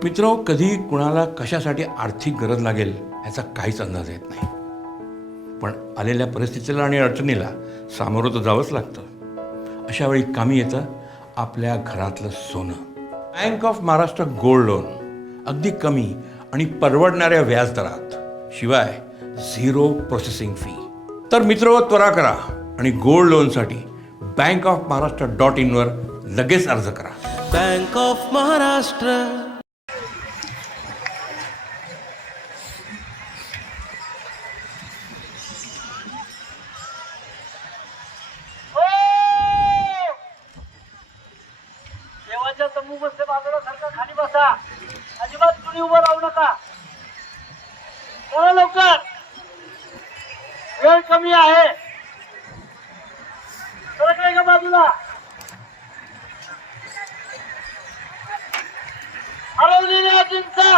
मित्र, कधी कुणाला कशासाठी आर्थिक गरज लागेल ह्याचा काहीच अंदाज येत नाही, पण आलेल्या परिस्थितीला आणि अडचणीला सामोरं तर जावंच लागतं. अशा वेळी कामी येतं आपल्या घरातलं सोनं. Bank of Maharashtra gold loan, अगदी कमी आणि परवडणाऱ्या व्याजदरात, शिवाय 0 प्रोसेसिंग फी. तर मित्र, त्वरा करा आणि गोल्ड लोनसाठी bankofmaharashtra.in वर लगेच अर्ज करा. Bank of Maharashtra. देवाच्या तंबू बसले बाजूला खाली बसा. अजिबात कुणी उभं राहू नका. चला लवकर, वेळ कमी आहे. सरकले का बाजूला? हरवलेल्या अजिंठा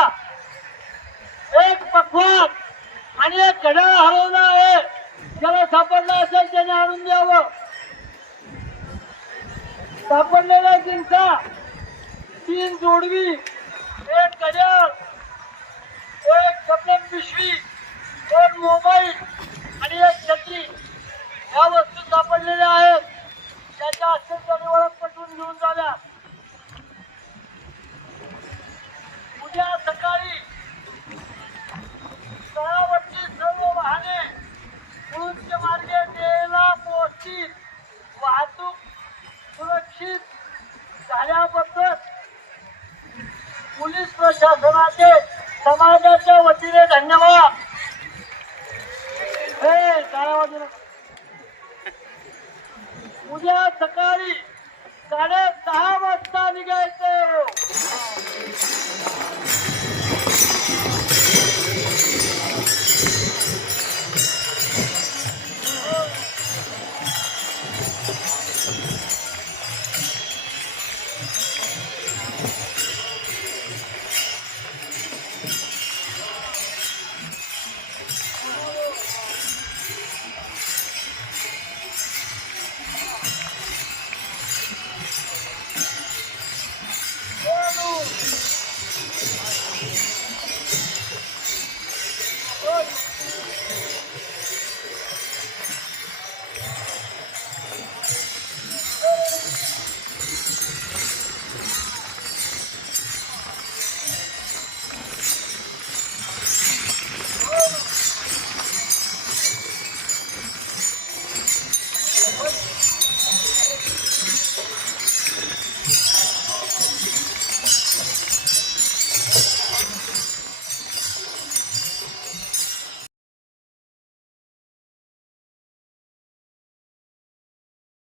एक पक्वान आणि एक घड्याळ हरवलं आहे. ज्याला सापडलं असेल त्याने आणून द्यावं. सापडलेला अजिंठा 3 जोडवी, एक घड्याळ, एक कपडे पिशवी, 2 मोबाईल आणि एक छत्री या वस्तू सापडलेल्या आहेत. त्याच्या अस्तित्वाने ओळख पटवून घेऊन जाव्या. उद्या सकाळी तळावरची सर्व वाहने मुळूंचे मार्गे देला पोहोचतील. वाहतूक सुरक्षित झाल्याबद्दल पोलीस प्रशासनाचे समाजाच्या वतीने धन्यवाद. हे टाळ्या वाजवू नका. उद्या सकाळी 6:30 वाजता निघायचं.